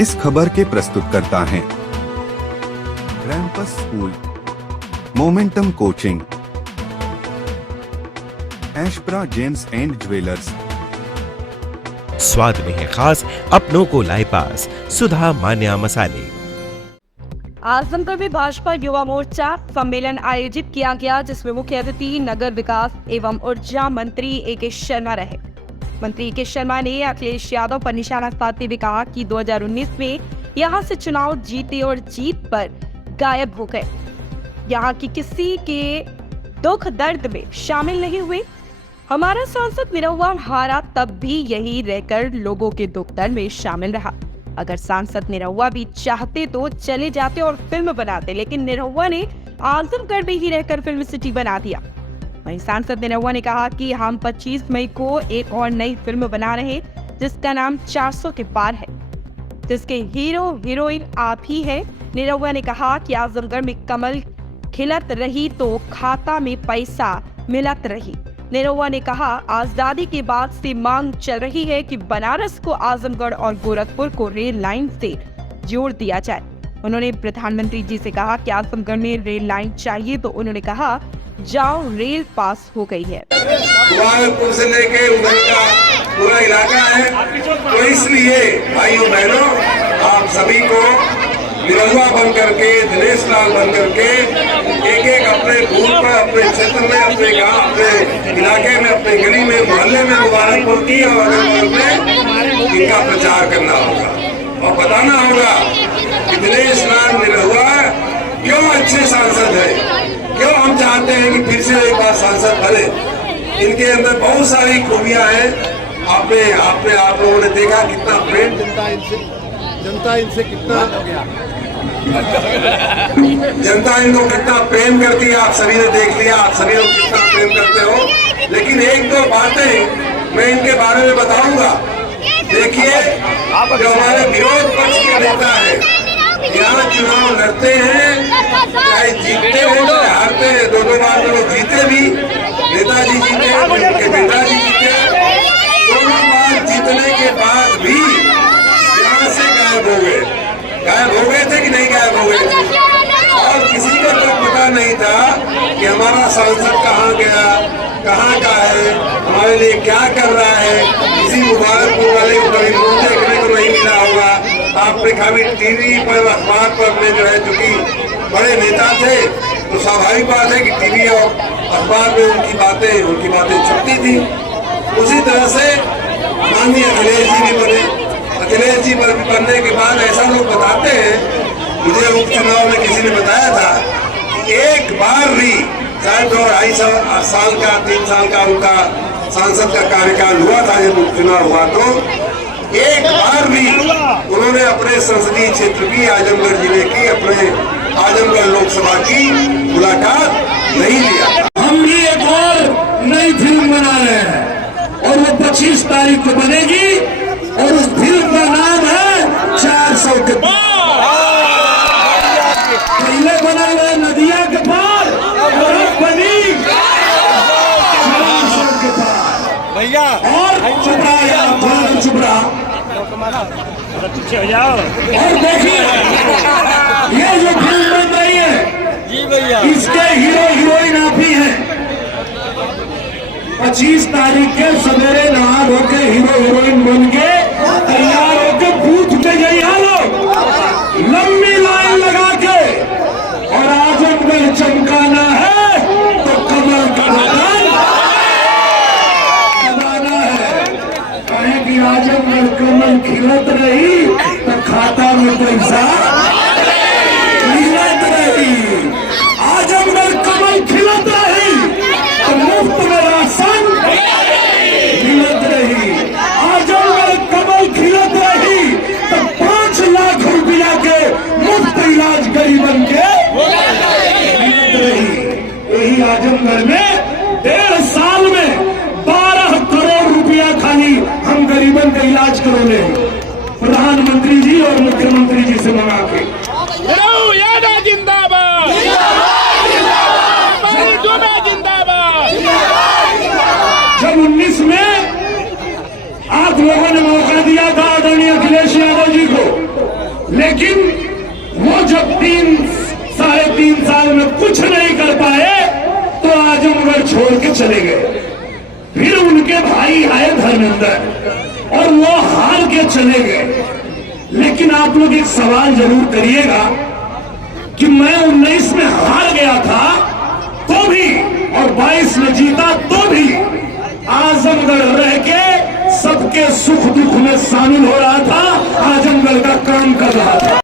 इस खबर के प्रस्तुतकर्ता हैं campus school, momentum coaching, Ashpra gems and jewellers. स्वाद में है खास, अपनों को लाए पास, सुधा मान्या मसाले। आजमगढ़ में भाजपा युवा मोर्चा सम्मेलन आयोजित किया गया, जिसमें मुख्य अतिथि नगर विकास एवं ऊर्जा मंत्री ए.के. शर्मा रहे। मंत्री ए.के. शर्मा ने अखिलेश यादव पर निशाना साधते हुए कहा कि 2019 में यहां से चुनाव जीते और जीत पर गायब हो गए, यहां की किसी के दुख दर्द में शामिल नहीं हुए। हमारा सांसद निरहुआ हारा तब भी यही रहकर लोगों के दुख दर्द में शामिल रहा। अगर सांसद निरहुआ भी चाहते तो चले जाते और फिल्म बनाते, लेकिन निरहुआ ने आजमगढ़ में ही रहकर फिल्म सिटी बना दिया। वहीं सांसद निरहुआ ने कहा कि हम 25 मई को एक और नई फिल्म बना रहे जिसका नाम 400 के पार है, जिसके हीरो हीरोइन आप ही है। निरहुआ ने कहा कि आजमगढ़ में कमल खिलत रही तो खाता में पैसा मिलत रही। निरहुआ ने कहा आजादी के बाद से मांग चल रही है कि बनारस को आजमगढ़ और गोरखपुर को रेल लाइन से जोड़ दिया जाए। उन्होंने प्रधानमंत्री जी से कहा कि आजमगढ़ में रेल लाइन चाहिए, तो उन्होंने कहा जाओ रेल पास हो गई है। गोरखपुर से लेके उधर का पूरा इलाका है, तो इसलिए भाइयों बहनों आप सभी को निरहुआ बन करके, दिनेश लाल बन करके एक एक अपने बूथ पर, अपने क्षेत्र में, अपने गांव, अपने इलाके में, अपने गली में, मोहल्ले में, मुबारकपुर की और अगल में इनका प्रचार करना होगा और बताना होगा कि दिनेश लाल निरहुआ क्यों अच्छे सांसद है, क्यों हम चाहते हैं कि फिर से एक बार सांसद बने। इनके अंदर बहुत सारी खूबियां हैं। आप लोगों ने देखा कितना प्रेम जनता इनको कितना प्रेम करती है। आप सभी ने देख लिया, आप सभी लोग कितना प्रेम करते हो। लेकिन एक दो बातें मैं इनके बारे में बताऊंगा। देखिए, जो हमारे विरोध पक्ष के नेता है, यहाँ चुनाव लड़ते हैं, चाहे जीतते हैं चाहे हारते हैं, दो बार लोग जीते भी, नेताजी जीते, उनके बेटा जी जीते, दोनों बार जीतने के बाद भी यहाँ से गायब हो गए थे कि नहीं गायब हो गए थे। और किसी को तो पता नहीं था कि हमारा सांसद कहाँ गया, कहाँ का है, हमारे लिए क्या कर रहा है। किसी मुबारकपुर वाले को कभी मुंह देखने को नहीं मिला होगा। आपने कभी टीवी पर, अखबार पर में जो है, चूंकि बड़े नेता थे तो स्वाभाविक बात है कि टीवी और अखबार में उनकी बातें छपती थी। उसी तरह से माननीय अखिलेश जी भी बने। अखिलेश जी पर बनने के बाद ऐसा लोग बताते हैं, मुझे उपचुनाव में किसी ने बताया था कि एक बार भी शायद 2-2.5 साल का 3 साल का उनका सांसद का कार्यकाल हुआ था, जब उपचुनाव हुआ तो एक बार भी उन्होंने अपने संसदीय क्षेत्र की, आजमगढ़ जिले की, अपने आजमगढ़ लोकसभा की मुलाकात नहीं लिया। हम भी एक और नई फिल्म बना रहे हैं और वो 25 तारीख को बनेगी और उस फिल्म का नाम है 400 के पार। पहले बना हुआ नदिया के पार और अब बनी 400 के पार। भैया और चुप रहा और देखिए, ये जो फिल्म बन रही है जी भैया, इसके हीरो हीरोइन आप ही हैं। 25 तारीख के सवेरे नहा धो के हीरो हीरोइन बन के तैयार होके बूथ पे गई लोग, लंबी लाइन लगा के, और आजमगढ़ चमकाना है तो कमल का बटन दबाना है। कहे कि आजमगढ़ कमल खिलत रही तो खाता में पैसा खिलत रही। आजमगढ़ कमल खिलत रही तो मुफ्त में राशन खिलत रही। आजमगढ़ कमल खिलत रही तो 5 लाख रुपया के मुफ्त इलाज गरीबन के खिलत रही। यही आजमगढ़ में 1.5 साल में 12 करोड़ रुपया खाली हम गरीबन का इलाज करोगे, प्रधानमंत्री जी और मुख्यमंत्री जी से मंगा के। जिंदाबाद, जब 19 में आप लोगों ने मौका दिया था आदरणीय अखिलेश यादव जी को, लेकिन वो जब 3-3.5 साल में कुछ नहीं कर पाए तो आजमगढ़ छोड़ के चले गए। फिर उनके भाई आए धर्मेंद्र और वो हार के चले गए। लेकिन आप लोग एक सवाल जरूर करिएगा कि मैं 19 में हार गया था तो भी और 22 में जीता तो भी आजमगढ़ रह के सबके सुख दुख में शामिल हो रहा था, आजमगढ़ का काम कर रहा था।